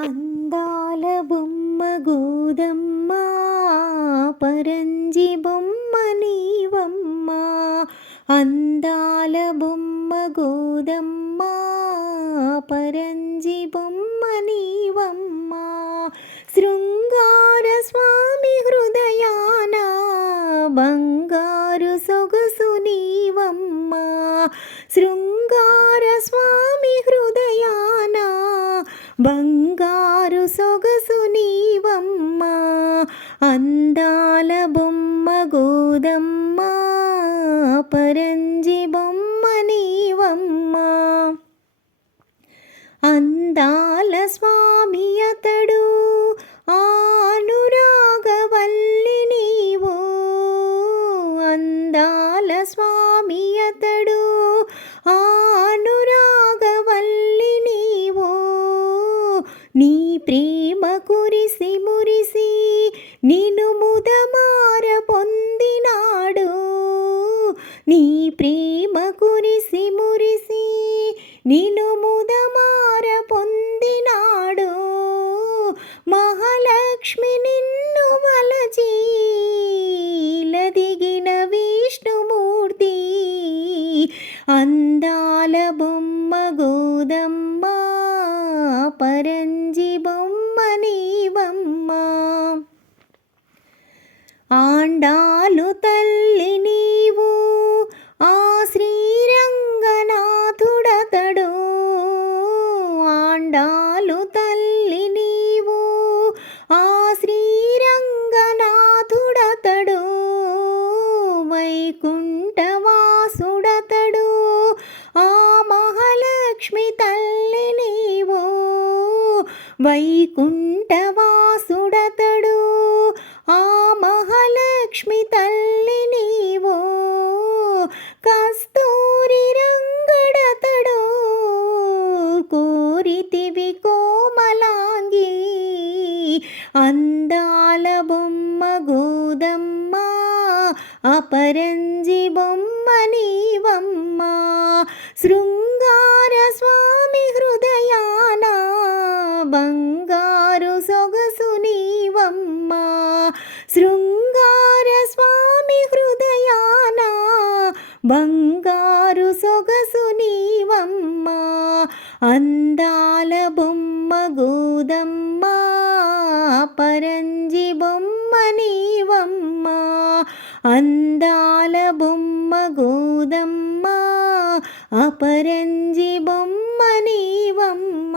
అందాల బొమ్మ గోదమ్మ పరంజి బొమ్మ నీవమ్మ. అందాల బొమ్మ గోదమ్మ పరంజి బొమ్మ నీవమ్మ. శృంగార స్వామి హృదయాన బంగారు సొగసు నీవమ్మ. శృంగార స్వామి హృదయాన బంగారు సొగసు నీవమ్మ. అందాల బొమ్మ గోదమ్మ పరంజి బొమ్మ నీవమ్మ. అందాల స్వామి అతడు అనురాగవల్లి నీవు. అందాల స్వామి అతడు అనురాగవల్లి నీవు. నీ ప్రేమ కురిసి మురిసి నిన్ను ముదమార పొందినాడు. నీ ప్రేమ కురిసి మురిసి నిన్ను ముదమార పొందినాడు. మహాలక్ష్మి నిన్ను వలచి లదిగిన విష్ణుమూర్తి. అందాల బొమ్మ గోదమ్మ పరంజి బొమ్మ నీవమ్మ. ఆండాలు తల్లి నీవు ఆ శ్రీరంగనాథుడతడు. ఆండాలు తల్లి నీవు ఆ శ్రీరంగనాథుడతడు. వైకుంఠవాసుడతడు ఆ మహాలక్ష్మి తల్లి నీవు. వైకుంఠవాసుడతడు ఆ మహాలక్ష్మి తల్లి నీవు. కస్తూరి రంగడతడు కోరితివి కోమలాంగి. అందాల బొమ్మ గోదమ్మ అపరంజి బొమ్మ నీవమ్మ. శృంగార స్వామి హృదయాన బంగారు సొగసు నీవమ్మ. శృంగార స్వామి హృదయాన బంగారు సొగసు నీవమ్మ. అందాల బొమ్మ గోదమ్మ పరంజి బొమ్మ నీవమ్మ. అందాల బొమ్మ గోదమ్మ అపరంజి బొమ్మ నీవమ్మ.